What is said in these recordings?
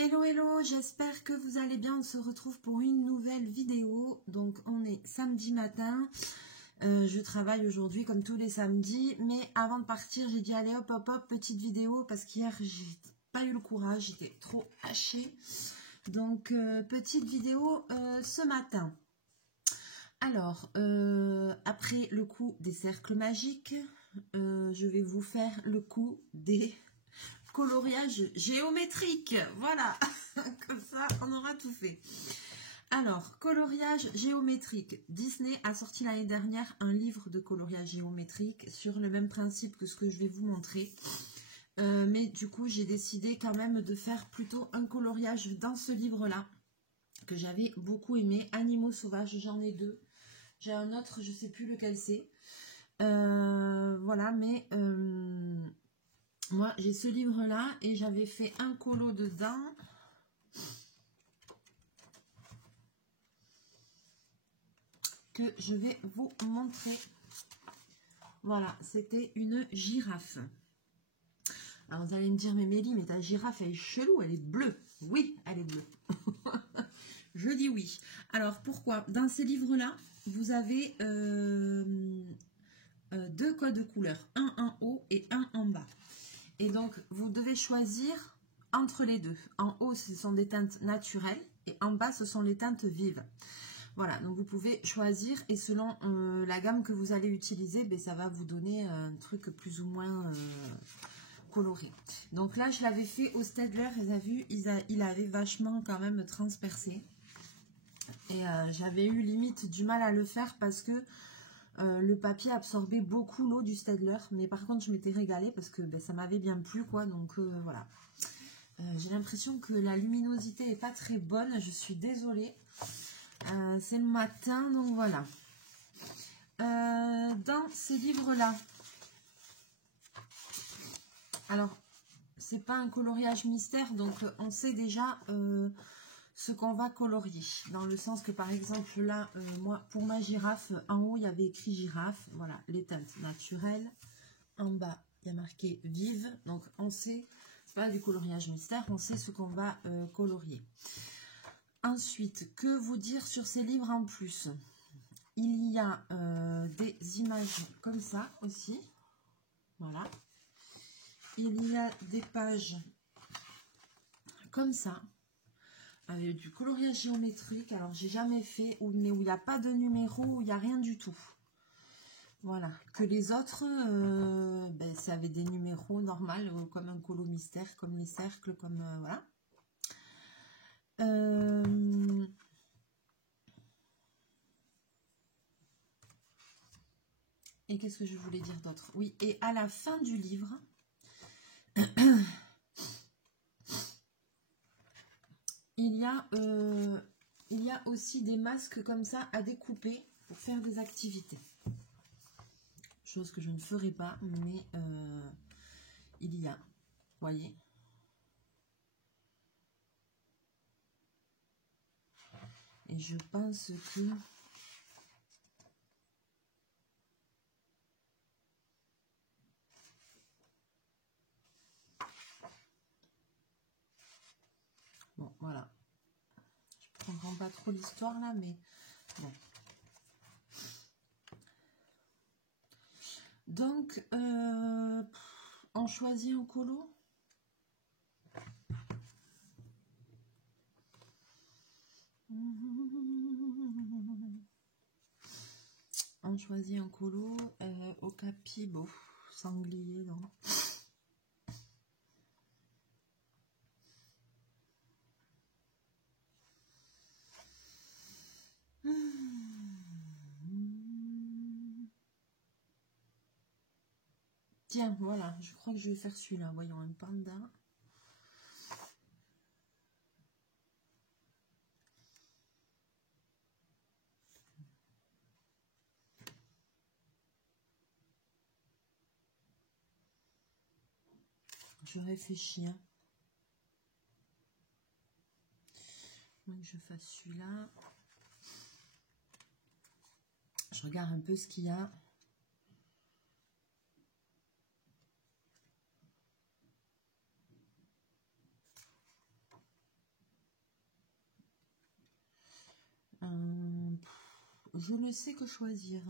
Hello, hello, j'espère que vous allez bien. On se retrouve pour une nouvelle vidéo. Donc, on est samedi matin. Je travaille aujourd'hui comme tous les samedis. Mais avant de partir, j'ai dit allez hop, hop, hop, petite vidéo. Parce qu'hier, j'ai pas eu le courage. J'étais trop hachée. Donc, petite vidéo ce matin. Alors, après le coup des cercles magiques, je vais vous faire le coup des coloriages géométriques. Voilà, comme ça, on aura tout fait. Alors, coloriage géométrique. Disney a sorti l'année dernière un livre de coloriage géométrique sur le même principe que ce que je vais vous montrer. Mais du coup, j'ai décidé quand même de faire plutôt un coloriage dans ce livre-là que j'avais beaucoup aimé. Animaux sauvages, j'en ai deux. J'ai un autre, je ne sais plus lequel c'est. Voilà, mais moi, j'ai ce livre-là et j'avais fait un colo dedans. Que je vais vous montrer. Voilà, c'était une girafe. Alors, vous allez me dire, mais Mélie, mais ta girafe, elle est chelou, elle est bleue. Oui, elle est bleue. Je dis oui. Alors, pourquoi? Dans ces livres-là, vous avez deux codes de couleurs, un en haut et un en bas. Et donc, vous devez choisir entre les deux. En haut, ce sont des teintes naturelles et en bas, ce sont les teintes vives. Voilà, donc vous pouvez choisir et selon la gamme que vous allez utiliser, ben, ça va vous donner un truc plus ou moins coloré. Donc là, je l'avais fait au Staedtler, vous avez vu, il avait vachement quand même transpercé. Et j'avais eu limite du mal à le faire parce que le papier absorbait beaucoup l'eau du Staedtler. Mais par contre, je m'étais régalée parce que ben, ça m'avait bien plu, quoi. Donc voilà. J'ai l'impression que la luminosité n'est pas très bonne. Je suis désolée. C'est le matin, donc voilà. Dans ces livres-là, alors, c'est pas un coloriage mystère, donc on sait déjà ce qu'on va colorier. Dans le sens que, par exemple, là, moi, pour ma girafe, en haut, il y avait écrit girafe. Voilà, les teintes naturelles. En bas, il y a marqué vive. Donc, on sait, c'est pas du coloriage mystère, on sait ce qu'on va colorier. Ensuite, que vous dire sur ces livres en plus? Il y a des images comme ça aussi. Voilà. Il y a des pages comme ça. Avec du coloriage géométrique. Alors, j'ai jamais fait, mais où il n'y a pas de numéro, où il n'y a rien du tout. Voilà. Que les autres, ben, c'est avec des numéros normaux, comme un colo mystère, comme les cercles, comme... voilà. Et qu'est-ce que je voulais dire d'autre? Oui, et à la fin du livre, il y a aussi des masques comme ça à découper pour faire des activités. Chose que je ne ferai pas, mais il y a, vous voyez. Et je pense que... Bon, voilà. Je ne comprends pas trop l'histoire là, mais bon. Donc, on choisit un colo. On choisit un colo au capibo, sanglier, non? Tiens, voilà, je crois que je vais faire celui-là. Voyons, un panda. Je réfléchis. Hein. Que je fasse celui-là. Je regarde un peu ce qu'il y a. je ne sais que choisir.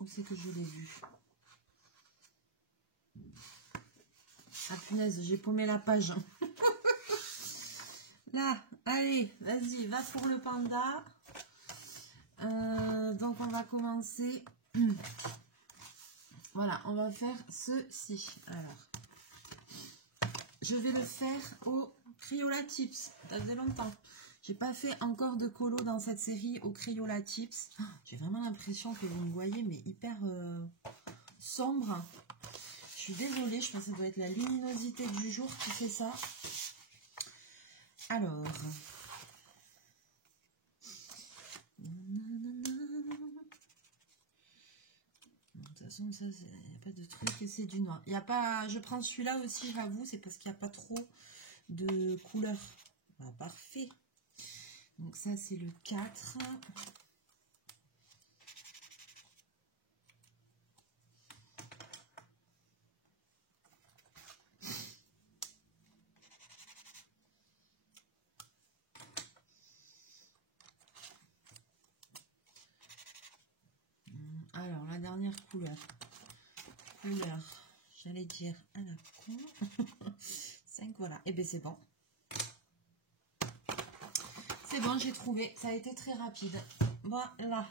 Où c'est que je l'ai vu? Ah punaise, j'ai paumé la page. Là, allez, vas-y, va pour le panda. Donc on va commencer. Voilà, on va faire ceci. Alors, je vais le faire au Crayola Tips. Ça faisait longtemps. J'ai pas fait encore de colo dans cette série au Crayola Tips. Oh, j'ai vraiment l'impression que vous me voyez, mais hyper sombre. Je suis désolée, je pense que ça doit être la luminosité du jour qui fait ça. Alors. De toute façon, ça, il n'y a pas de truc et c'est du noir. Il y a pas, je prends celui-là aussi, j'avoue, c'est parce qu'il n'y a pas trop de couleurs. Ah, parfait. Donc ça, c'est le 4. Alors, la dernière couleur. J'allais dire à la con. 5, voilà. Et bien, c'est bon. C'est bon, j'ai trouvé. Ça a été très rapide. Voilà.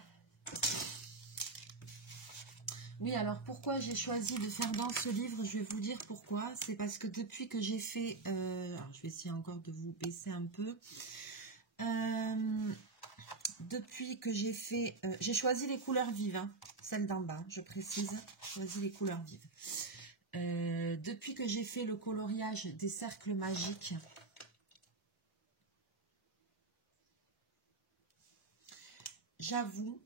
Oui, alors pourquoi j'ai choisi de faire dans ce livre, je vais vous dire pourquoi. C'est parce que depuis que j'ai fait... alors, je vais essayer encore de vous baisser un peu. Depuis que j'ai fait... j'ai choisi les couleurs vives, hein, celles d'en bas, je précise. Choisi les couleurs vives. Depuis que j'ai fait le coloriage des cercles magiques, j'avoue...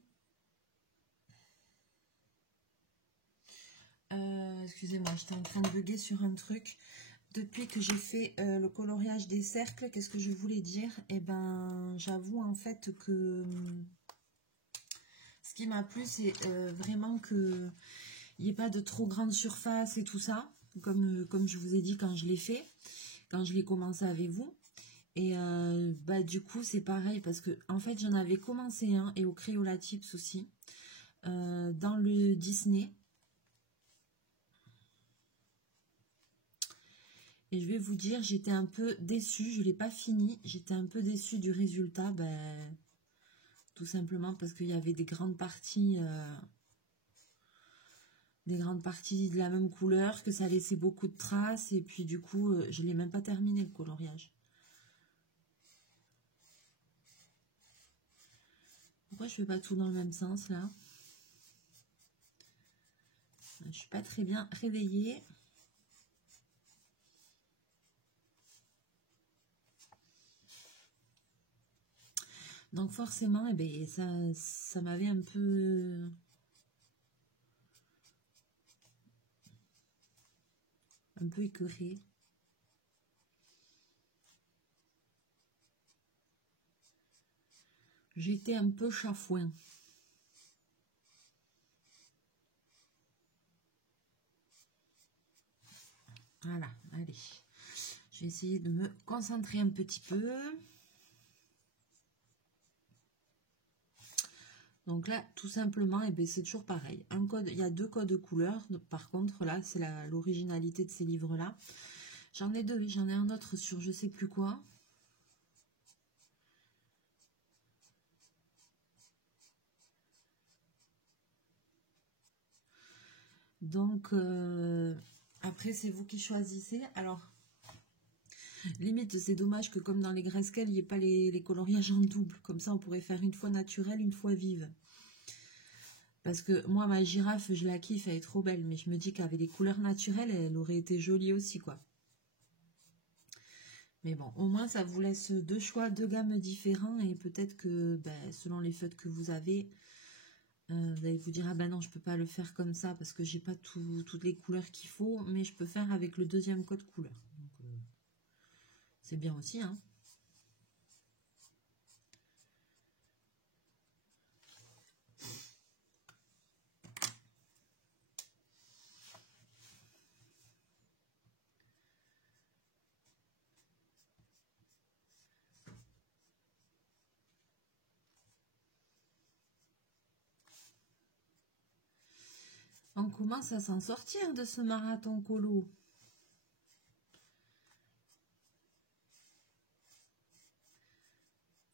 excusez-moi, j'étais en train de bugger sur un truc. Depuis que j'ai fait le coloriage des cercles, qu'est-ce que je voulais dire? Eh ben, j'avoue en fait que ce qui m'a plu, c'est vraiment qu'il n'y ait pas de trop grande surface et tout ça, comme je vous ai dit quand je l'ai fait, quand je l'ai commencé avec vous. Et bah, du coup, c'est pareil parce que en fait, j'en avais commencé un et au Crayola Tips aussi, dans le Disney. Et je vais vous dire, j'étais un peu déçue, je ne l'ai pas fini, j'étais un peu déçue du résultat, ben, tout simplement parce qu'il y avait des grandes parties de la même couleur, que ça laissait beaucoup de traces, et puis du coup, je ne l'ai même pas terminé le coloriage. Pourquoi je ne fais pas tout dans le même sens là? Je ne suis pas très bien réveillée. Donc forcément, eh ben, ça m'avait un peu écœurée. J'étais un peu chafouin. Voilà, allez. Je vais essayer de me concentrer un petit peu. Donc là, tout simplement, eh ben, c'est toujours pareil. Un code, il y a 2 codes couleurs. Par contre, là, c'est l'originalité de ces livres-là. J'en ai 2, j'en ai un autre sur je sais plus quoi. Donc, après, c'est vous qui choisissez. Alors, limite, c'est dommage que comme dans les Grayscale, il n'y ait pas les coloriages en double. Comme ça, on pourrait faire une fois naturelle, une fois vive. Parce que moi, ma girafe, je la kiffe, elle est trop belle. Mais je me dis qu'avec les couleurs naturelles, elle aurait été jolie aussi, quoi. Mais bon, au moins, ça vous laisse 2 choix, 2 gammes différents. Et peut-être que, ben, selon les feutres que vous avez, Vous allez vous dire, ah ben non, je peux pas le faire comme ça parce que j'ai pas toutes les couleurs qu'il faut, mais je peux faire avec le deuxième code couleur. Donc, c'est bien aussi, hein. On commence à s'en sortir de ce marathon colo.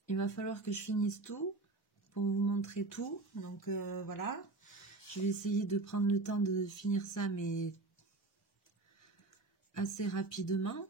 Il va falloir que je finisse tout pour vous montrer tout. Donc voilà, je vais essayer de prendre le temps de finir ça, mais assez rapidement.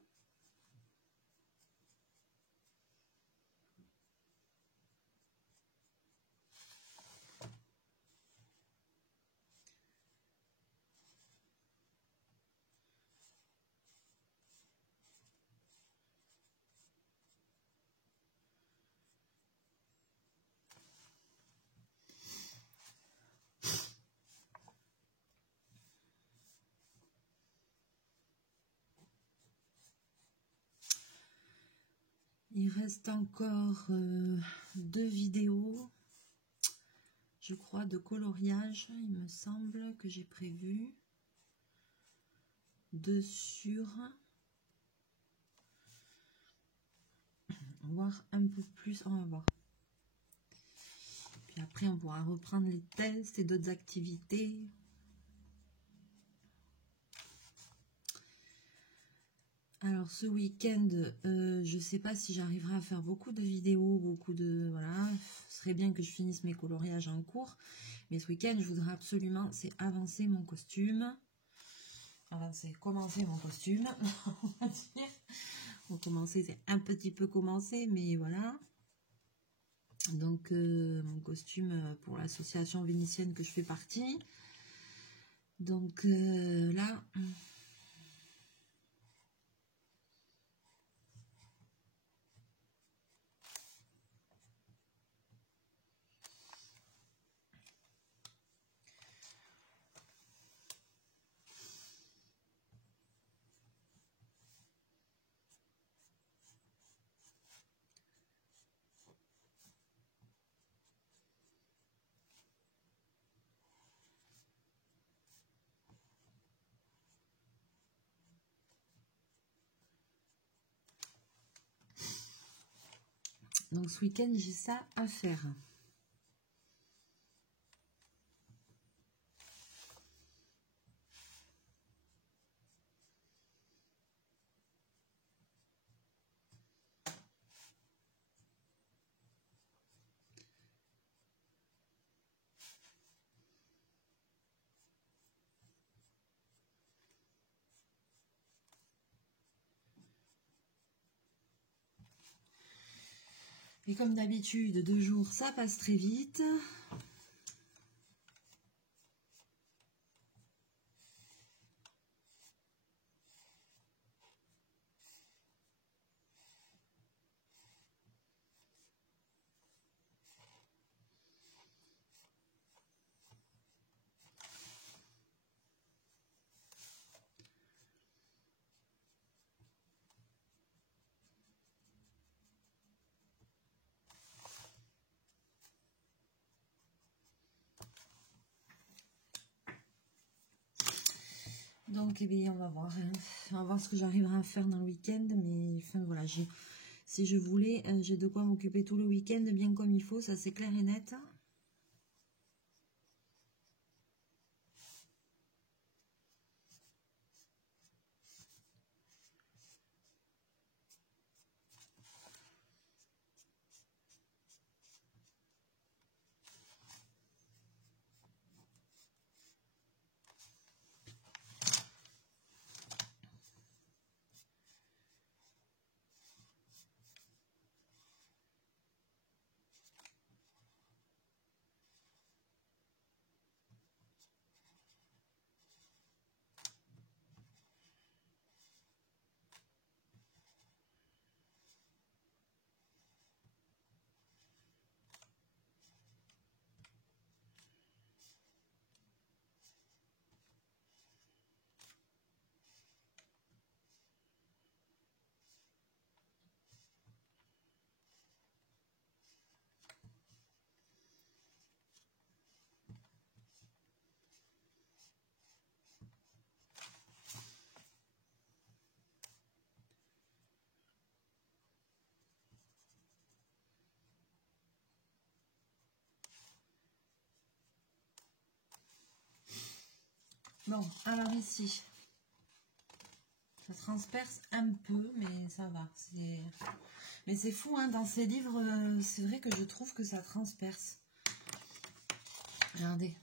Il reste encore 2 vidéos, je crois, de coloriage, il me semble que j'ai prévu. 2 sur, voire un peu plus, on va voir. Puis après, on pourra reprendre les tests et d'autres activités. Alors ce week-end, je ne sais pas si j'arriverai à faire beaucoup de vidéos, voilà, ce serait bien que je finisse mes coloriages en cours, mais ce week-end, je voudrais absolument, c'est avancer mon costume, commencer mon costume, on va dire. Bon, commencer, c'est un petit peu commencé, mais voilà. Donc mon costume pour l'association vénitienne que je fais partie. Donc là... Donc ce week-end, j'ai ça à faire. Et comme d'habitude, 2 jours, ça passe très vite. Donc, eh bien, on va voir. Hein. On va voir ce que j'arriverai à faire dans le week-end. Mais enfin, voilà, si je voulais, j'ai de quoi m'occuper tout le week-end bien comme il faut. Ça, c'est clair et net. Bon, alors ici, ça transperce un peu, mais ça va. Mais c'est fou, hein, dans ces livres, c'est vrai que je trouve que ça transperce. Regardez.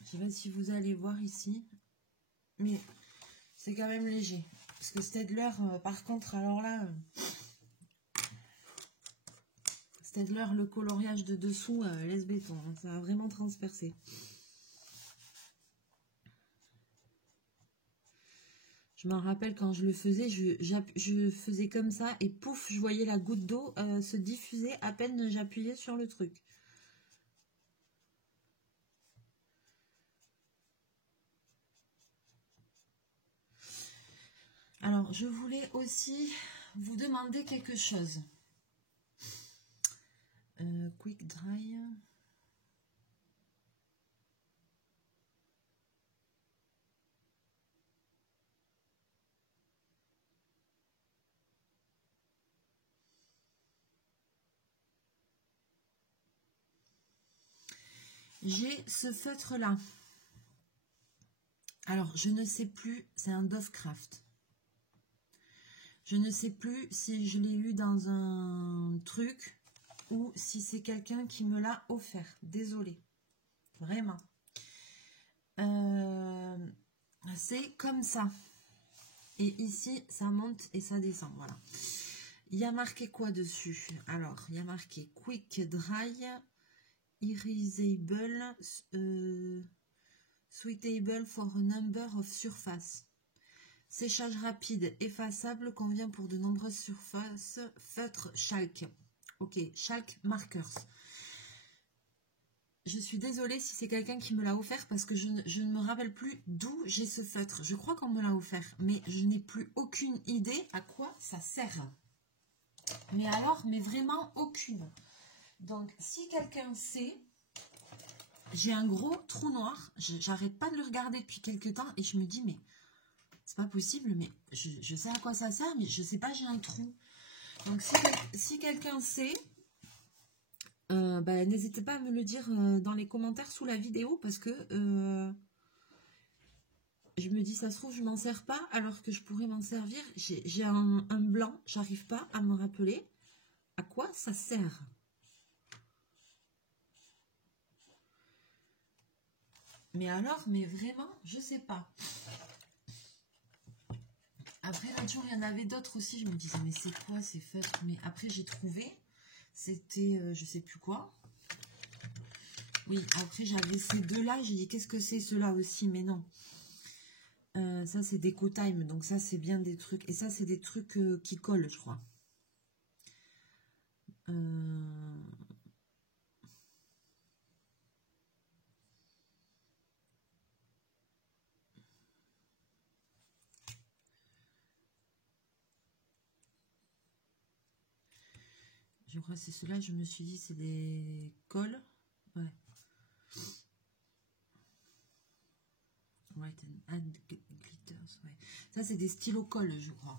Je sais pas si vous allez voir ici, mais c'est quand même léger. Parce que Staedtler, par contre, alors là, Staedtler, le coloriage de dessous, laisse béton. Hein, ça a vraiment transpercé. Je m'en rappelle quand je le faisais, je faisais comme ça et pouf, je voyais la goutte d'eau se diffuser à peine j'appuyais sur le truc. Alors, je voulais aussi vous demander quelque chose. Quick dry. J'ai ce feutre-là. Alors, je ne sais plus, c'est un Dovecraft. Je ne sais plus si je l'ai eu dans un truc ou si c'est quelqu'un qui me l'a offert. Désolée. Vraiment. C'est comme ça. Et ici, ça monte et ça descend. Voilà. Il y a marqué quoi dessus? Alors, il y a marqué Quick Dry, Erasable, Suitable for a number of surfaces. Séchage rapide, effaçable, convient pour de nombreuses surfaces. Feutre chalk. Ok, chalk markers. Je suis désolée si c'est quelqu'un qui me l'a offert parce que je ne me rappelle plus d'où j'ai ce feutre. Je crois qu'on me l'a offert, mais je n'ai plus aucune idée à quoi ça sert. Mais alors, mais vraiment aucune. Donc, si quelqu'un sait, j'ai un gros trou noir. J'arrête pas de le regarder depuis quelques temps et je me dis, mais c'est pas possible, mais je sais à quoi ça sert, mais je sais pas, j'ai un trou. Donc, si quelqu'un sait, n'hésitez pas à me le dire dans les commentaires sous la vidéo parce que je me dis, ça se trouve, je m'en sers pas alors que je pourrais m'en servir. J'ai un blanc, j'arrive pas à me rappeler à quoi ça sert. Mais alors, mais vraiment, je sais pas. Après, l'autre jour, il y en avait d'autres aussi. Je me disais, mais c'est quoi ces feutres? Mais après, j'ai trouvé. C'était, je sais plus quoi. Oui, après, j'avais ces deux-là. J'ai dit, qu'est-ce que c'est ceux-là aussi? Mais non. Ça, c'est Deco Time. Donc, ça, c'est bien des trucs. Et ça, c'est des trucs qui collent, je crois. Je crois que c'est ceux-là. Je me suis dit, c'est des cols. Ouais. White and glitters. Ouais. Ça, c'est des stylos colle, je crois.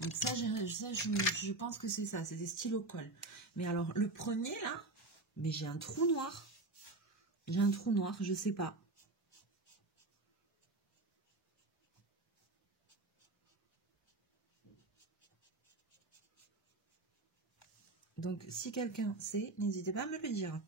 Donc ça, je pense que c'est ça, c'est des stylos colle. Mais alors, le premier, là, mais j'ai un trou noir. J'ai un trou noir, je sais pas. Donc, si quelqu'un sait, n'hésitez pas à me le dire.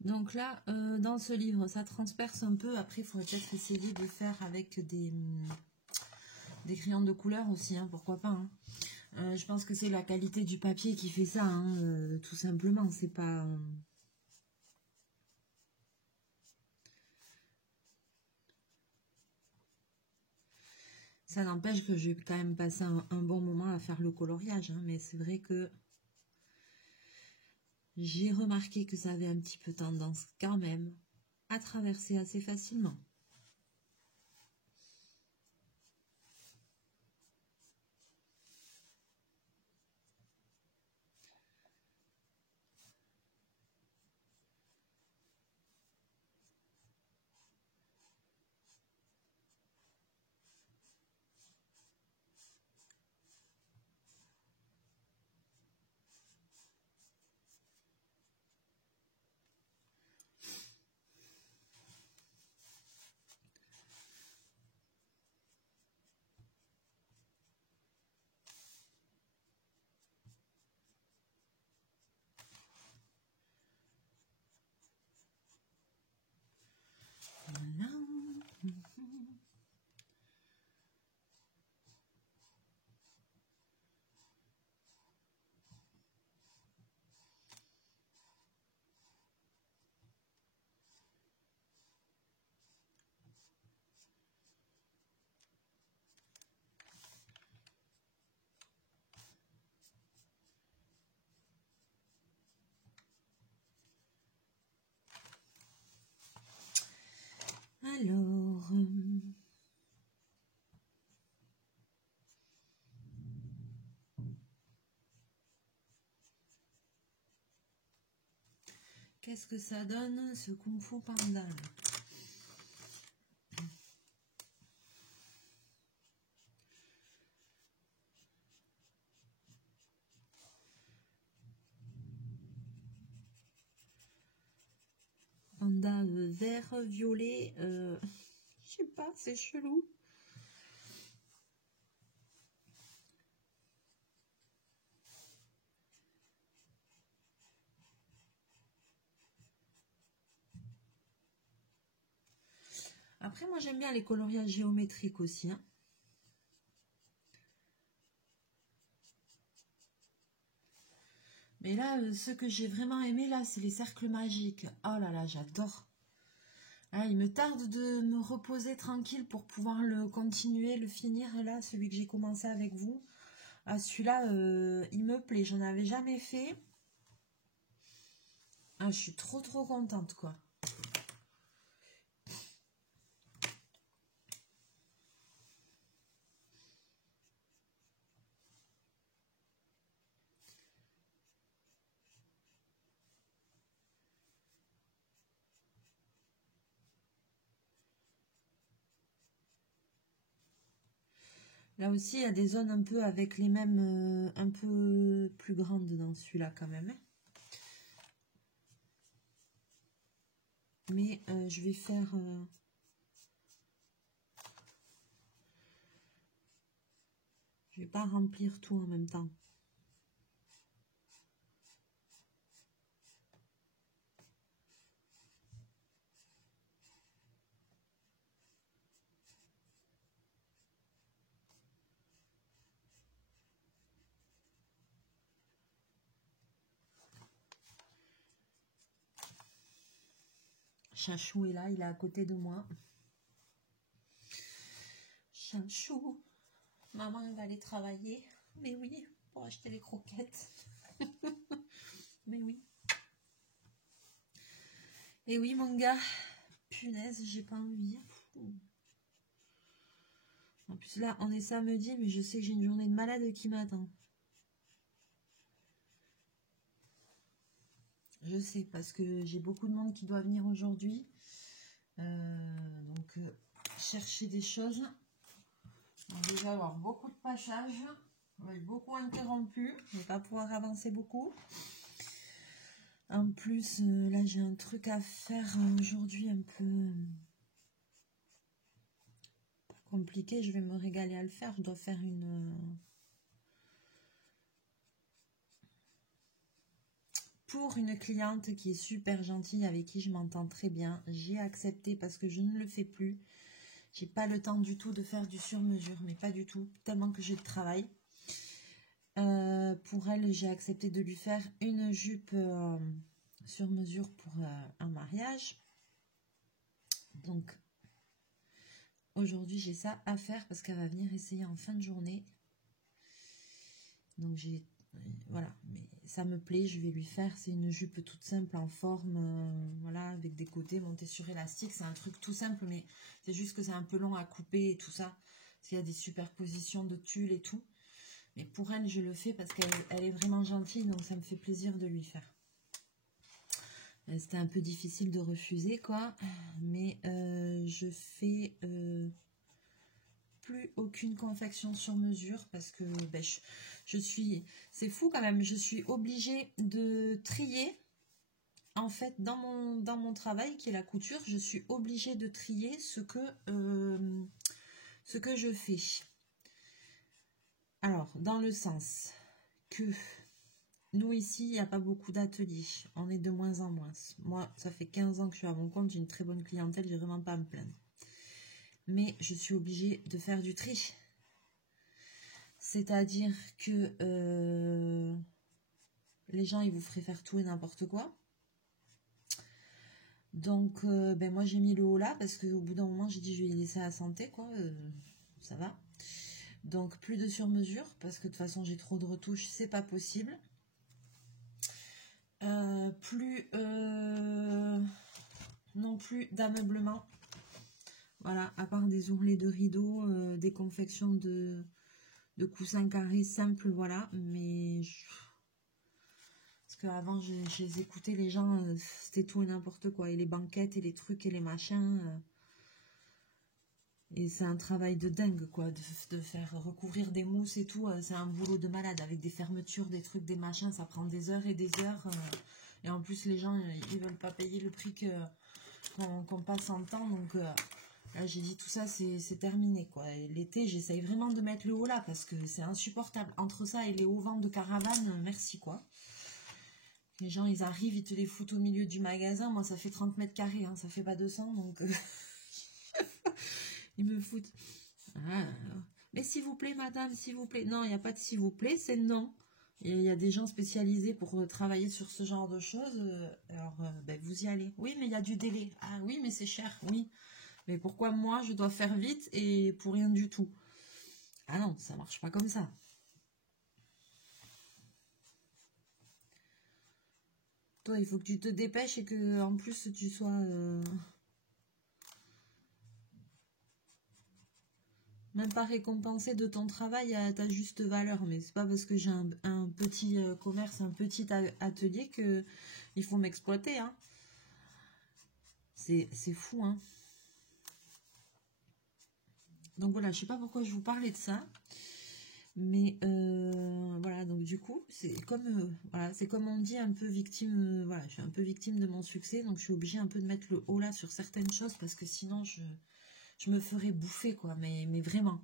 Donc là, dans ce livre, ça transperce un peu. Après, il faudrait peut-être essayer de faire avec des crayons de couleur aussi, hein, pourquoi pas. Hein. Je pense que c'est la qualité du papier qui fait ça, hein, tout simplement. C'est pas... Ça n'empêche que je vais quand même passer un bon moment à faire le coloriage. Hein, mais c'est vrai que j'ai remarqué que ça avait un petit peu tendance quand même à traverser assez facilement. Voilà. Alors, qu'est-ce que ça donne ce Kung Fu Panda? Panda vert, violet, je sais pas, c'est chelou. Après, moi, j'aime bien les coloriages géométriques aussi. Hein. Mais là, ce que j'ai vraiment aimé, là, c'est les cercles magiques. Oh là là, j'adore. Ah, il me tarde de me reposer tranquille pour pouvoir le continuer, le finir. Là, celui que j'ai commencé avec vous. Ah, celui-là, il me plaît. J'en avais jamais fait. Ah, je suis trop contente, quoi. Là aussi, il y a des zones un peu avec les mêmes, un peu plus grandes dans celui-là quand même. Hein. Mais je vais faire... je vais pas remplir tout en même temps. Chachou est là, il est à côté de moi. Chachou, maman va aller travailler. Mais oui, pour acheter les croquettes. Mais oui. Et oui, mon gars. Punaise, j'ai pas envie. En plus, là, on est samedi, mais je sais que j'ai une journée de malade qui m'attend. Je sais, parce que j'ai beaucoup de monde qui doit venir aujourd'hui. Donc, chercher des choses. On va déjà avoir beaucoup de passage. On va être beaucoup interrompu. On ne va pas pouvoir avancer beaucoup. En plus, là, j'ai un truc à faire aujourd'hui un peu compliqué. Je vais me régaler à le faire. Je dois faire pour une cliente qui est super gentille, avec qui je m'entends très bien. J'ai accepté parce que je ne le fais plus. J'ai pas le temps du tout de faire du sur-mesure, mais pas du tout, tellement que j'ai de travail. Pour elle, j'ai accepté de lui faire une jupe sur mesure pour un mariage. Donc, aujourd'hui, j'ai ça à faire parce qu'elle va venir essayer en fin de journée. Donc, voilà, mais ça me plaît, je vais lui faire. C'est une jupe toute simple en forme, voilà, avec des côtés montés sur élastique. C'est un truc tout simple, mais c'est juste que c'est un peu long à couper et tout ça. Parce qu'il y a des superpositions de tulle et tout. Mais pour elle, je le fais parce qu'elle est vraiment gentille, donc ça me fait plaisir de lui faire. C'était un peu difficile de refuser, quoi. Mais je fais plus aucune confection sur mesure parce que ben, je suis... C'est fou quand même, je suis obligée de trier. En fait, dans mon travail, qui est la couture, je suis obligée de trier ce que je fais. Alors, dans le sens que nous, ici, il n'y a pas beaucoup d'ateliers. On est de moins en moins. Moi, ça fait 15 ans que je suis à mon compte. J'ai une très bonne clientèle. Je n'ai vraiment pas à me plaindre. Mais je suis obligée de faire du tri. C'est-à-dire que les gens, ils vous feraient faire tout et n'importe quoi. Donc, ben moi, j'ai mis le haut là parce qu'au bout d'un moment, j'ai dit, je vais laisser à la santé, quoi. Ça va. Donc, plus de sur-mesure parce que de toute façon, j'ai trop de retouches. C'est pas possible. Non plus d'ameublement. Voilà, à part des ourlets de rideaux, des confections de coussins carrés simples, voilà. Mais parce qu'avant, je les écoutais, les gens, c'était tout et n'importe quoi. Et les banquettes, et les trucs, et les machins. Et c'est un travail de dingue, quoi, de faire recouvrir des mousses et tout. C'est un boulot de malade, avec des fermetures, des trucs, des machins. Ça prend des heures et des heures. Et en plus, les gens, ils veulent pas payer le prix qu'on passe en temps. Donc, là, j'ai dit, tout ça, c'est terminé, quoi. L'été, j'essaye vraiment de mettre le haut là, parce que c'est insupportable. Entre ça et les hauts vents de caravane, merci, quoi. Les gens, ils arrivent, ils te les foutent au milieu du magasin. Moi, ça fait 30 mètres carrés, hein, ça fait pas 200, donc... ils me foutent. Ah, mais s'il vous plaît, madame, s'il vous plaît. Non, il n'y a pas de s'il vous plaît, c'est non. Et il y a des gens spécialisés pour travailler sur ce genre de choses. Alors, ben, vous y allez. Oui, mais il y a du délai. Ah oui, mais c'est cher, oui. Mais pourquoi moi, je dois faire vite et pour rien du tout? Ah non, ça marche pas comme ça. Toi, il faut que tu te dépêches et que en plus tu sois... même pas récompensé de ton travail à ta juste valeur. Mais c'est pas parce que j'ai un petit commerce, un petit atelier que il faut m'exploiter, hein. C'est fou, hein. Donc voilà, je sais pas pourquoi je vous parlais de ça. Mais voilà, donc du coup, c'est comme, voilà, c'est comme on dit, un peu victime, voilà, je suis un peu victime de mon succès. Donc je suis obligée un peu de mettre le haut là sur certaines choses parce que sinon je me ferais bouffer, quoi, mais vraiment.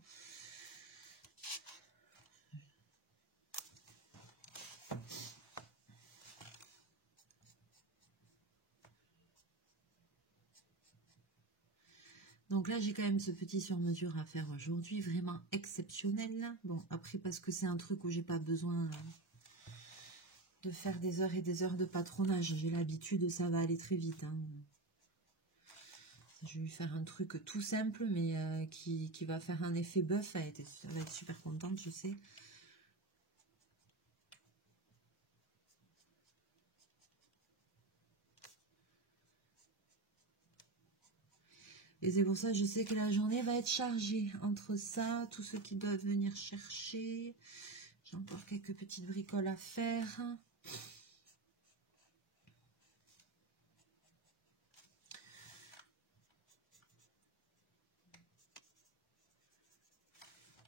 Donc là, j'ai quand même ce petit sur-mesure à faire aujourd'hui, vraiment exceptionnel. Bon, après, parce que c'est un truc où j'ai pas besoin de faire des heures et des heures de patronage. J'ai l'habitude, ça va aller très vite, hein. Je vais lui faire un truc tout simple, mais qui va faire un effet bœuf. Elle va être super contente, je sais. Et c'est pour ça que je sais que la journée va être chargée. Entre ça, tous ceux qui doivent venir chercher. J'ai encore quelques petites bricoles à faire.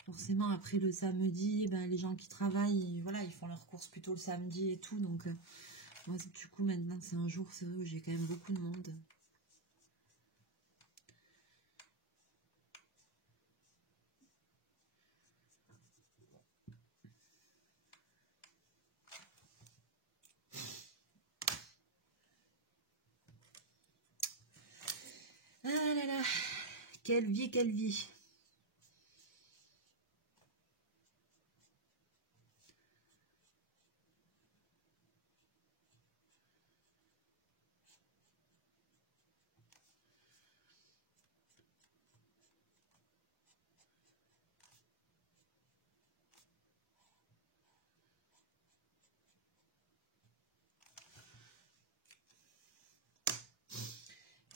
Forcément, après le samedi, ben, les gens qui travaillent, voilà, ils font leurs courses plutôt le samedi et tout. Donc, moi, du coup, maintenant, c'est un jour, c'est vrai, où j'ai quand même beaucoup de monde. Quelle vie, quelle vie.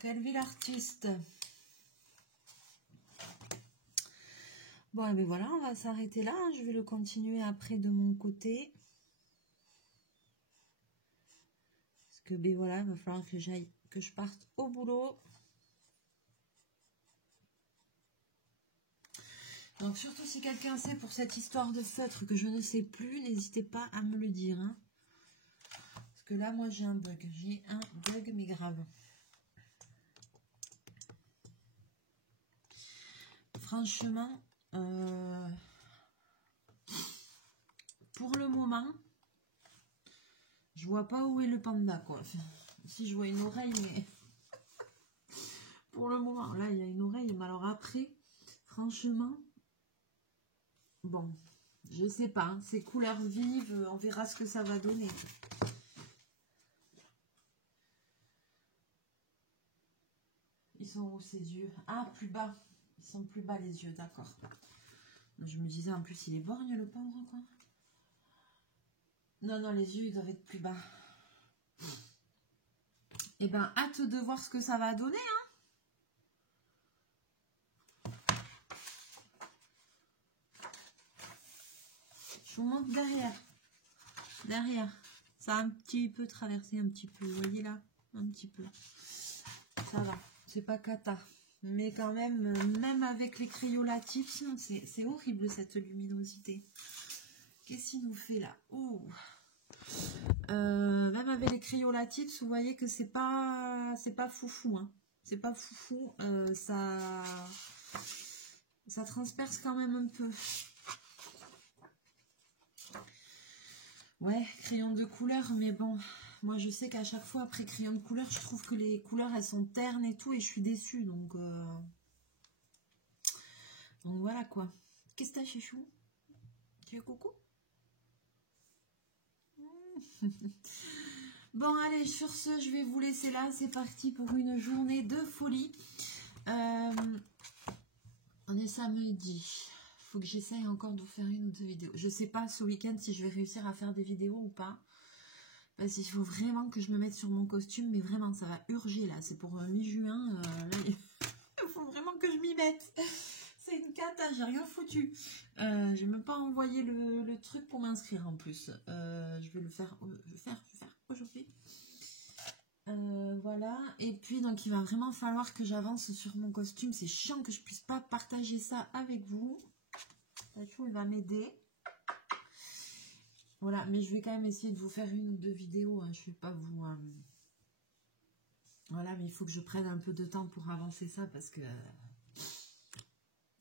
Quelle vie l'artiste. Bon, mais voilà, on va s'arrêter là. Je vais le continuer après de mon côté. Parce que, ben voilà, il va falloir que que je parte au boulot. Donc, surtout si quelqu'un sait pour cette histoire de feutre que je ne sais plus, n'hésitez pas à me le dire. Hein. Parce que là, moi, j'ai un bug. J'ai un bug, mais grave. Franchement, pour le moment, je vois pas où est le panda, quoi. Enfin, si je vois une oreille, mais pour le moment, là, il y a une oreille, mais alors après, franchement, bon, je sais pas, hein, ces couleurs vives, on verra ce que ça va donner. Ils sont où ces yeux? Ah, plus bas. Ils sont plus bas les yeux, d'accord. Je me disais en plus, il est borgne le pauvre, quoi. Non, non, les yeux, ils doivent être plus bas. Eh ben, hâte de voir ce que ça va donner, hein. Je vous montre derrière. Derrière. Ça a un petit peu traversé, un petit peu. Vous voyez là? Un petit peu. Ça va. C'est pas cata. Mais quand même, même avec les crayolatifs, c'est horrible cette luminosité. Qu'est-ce qu'il nous fait là? Oh. Même avec les crayolatifs, vous voyez que c'est pas foufou. Hein. C'est pas foufou. Ça transperce quand même un peu. Ouais, crayon de couleur, mais bon, moi je sais qu'à chaque fois après crayon de couleur, je trouve que les couleurs elles sont ternes et tout, et je suis déçue, donc voilà quoi. Qu'est-ce que t'as, chouchou? Tu es coucou? Bon, allez, sur ce, je vais vous laisser là, c'est parti pour une journée de folie. On est samedi. Faut que j'essaye encore de vous faire une ou deux vidéos. Je sais pas ce week-end si je vais réussir à faire des vidéos ou pas. Parce qu'il faut vraiment que je me mette sur mon costume. Mais vraiment, ça va urger là. C'est pour mi-juin. Il faut vraiment que je m'y mette. C'est une cata, j'ai rien foutu. J'ai même pas envoyé le truc pour m'inscrire en plus. Je vais le faire. Je vais faire aujourd'hui. Voilà. Et puis, donc, il va vraiment falloir que j'avance sur mon costume. C'est chiant que je puisse pas partager ça avec vous. Tachou, il va m'aider. Voilà, mais je vais quand même essayer de vous faire une ou deux vidéos. Hein. Je vais pas vous... Voilà, mais il faut que je prenne un peu de temps pour avancer ça parce que...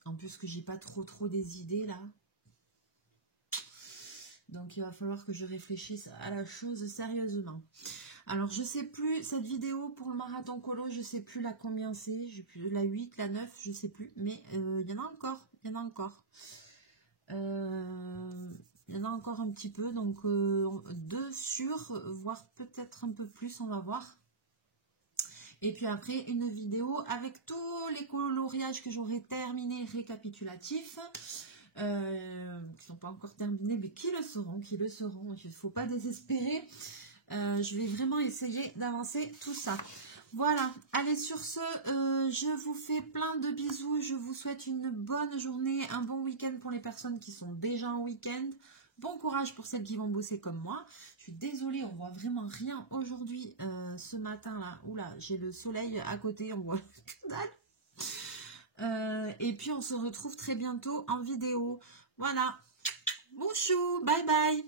En plus que j'ai pas trop des idées là. Donc il va falloir que je réfléchisse à la chose sérieusement. Alors je sais plus, cette vidéo pour le marathon colo, je sais plus la combien c'est. J'ai plus la 8, la 9, je sais plus. Mais il y en a encore. Il y en a encore. Il y en a encore un petit peu. Donc 2 sur, voire peut-être un peu plus, on va voir. Et puis après, une vidéo avec tous les coloriages que j'aurai terminés récapitulatifs. Qui ne sont pas encore terminés, mais qui le seront. Il ne faut pas désespérer. Je vais vraiment essayer d'avancer tout ça. Voilà. Allez, sur ce, je vous fais plein de bisous. Je vous souhaite une bonne journée, un bon week-end pour les personnes qui sont déjà en week-end. Bon courage pour celles qui vont bosser comme moi. Je suis désolée, on voit vraiment rien aujourd'hui, ce matin-là. Oula, j'ai le soleil à côté, on voit que dalle. Et puis, on se retrouve très bientôt en vidéo. Voilà. Bonjour, bye bye.